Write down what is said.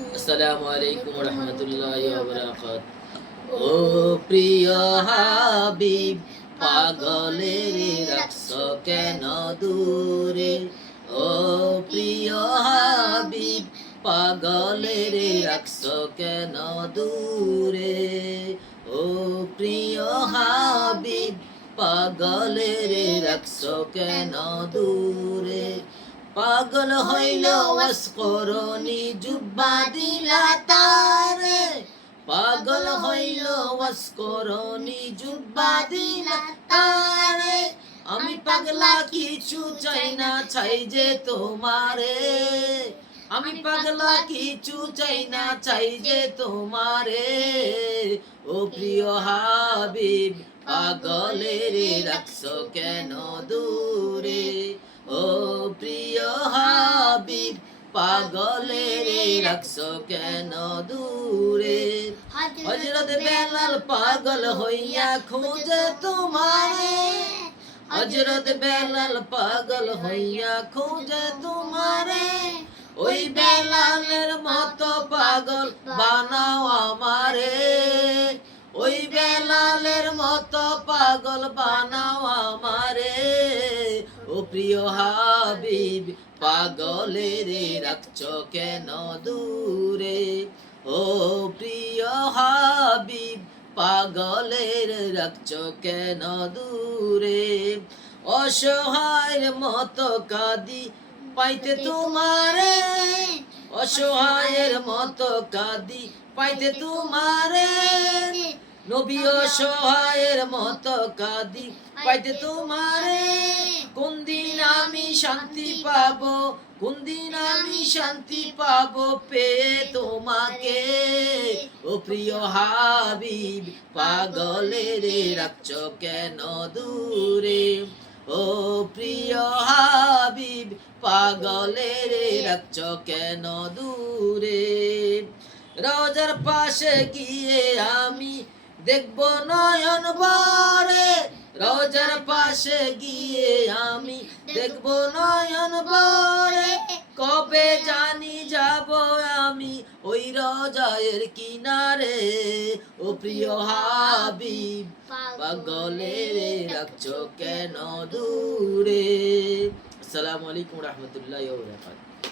আসসালামু আলাইকুম ওয়া রাহমাতুল্লাহি ওয়া বারাকাতুহু। ও প্রিয় হাবিব, পাগলের রাখছো কেন দূরে? ও প্রিয় হাবিব, পাগলের রাখছো কেন দূরে? ও প্রিয় হাবিব, পাগলের রাখছো কেন দূরে? পাগল হইল ওয়াসকরণী জুব্বা দিলা তারে। পাগল হইল ওয়াসকরণী জুব্বা দিলা তারে। আমি পাগলা কিছু চাই না, চাই যে তোমারে। আমি পাগলা কিছু চাই না, চাই যে তোমারে। ও প্রিয় হাবিব, পাগলের রাখছো কেন দূরে? ও প্রিয় হাবিব, পাগলের রাখছো কেন দূরে? হযরত বেলাল পাগল হইয়া খোঁজে তোমারে। হযরত বেলাল পাগল হইয়া খোঁজে তোমারে। ওই বেলালের মতো পাগল বানাও আমারে। ওই বেলালের মতো পাগল বানাও আমারে। ও প্রিয় হাবিব, পাগলের রাখছো কেন দূরে? ও প্রিয় হাবিব, পাগলের রাখছো কেন দূরে? অসহায়ের মতো কাঁদি পাইতে তোমারে। অসহায়ের মতো কাঁদি পাইতে তোমারে। নবী অসহায়ের মতো কাঁদি পাইতে তোমারে। কোন দিন আমি শান্তি পাবো, কোন দিন আমি শান্তি পাবো পেয়ে তোমাকে? ও প্রিয় হাবিব, পাগলের রাখছো কেন দূরে? ও প্রিয় হাবিব, পাগলের রাখছো কেন দূরে? রোজার পাশে গিয়ে আমি দেখবো নয়ন ভরে। রোজার পাশে গিয়ে আমি দেখবো নয়ন ভরে। কবে জানি যাব আমি ওই রোজায়ের কিনারে? ও প্রিয় হাবিব, পাগলের রাখছো কেন দূরে? আসসালামু আলাইকুম ওয়া রাহমাতুল্লাহি ওয়া বারাকাতুহু।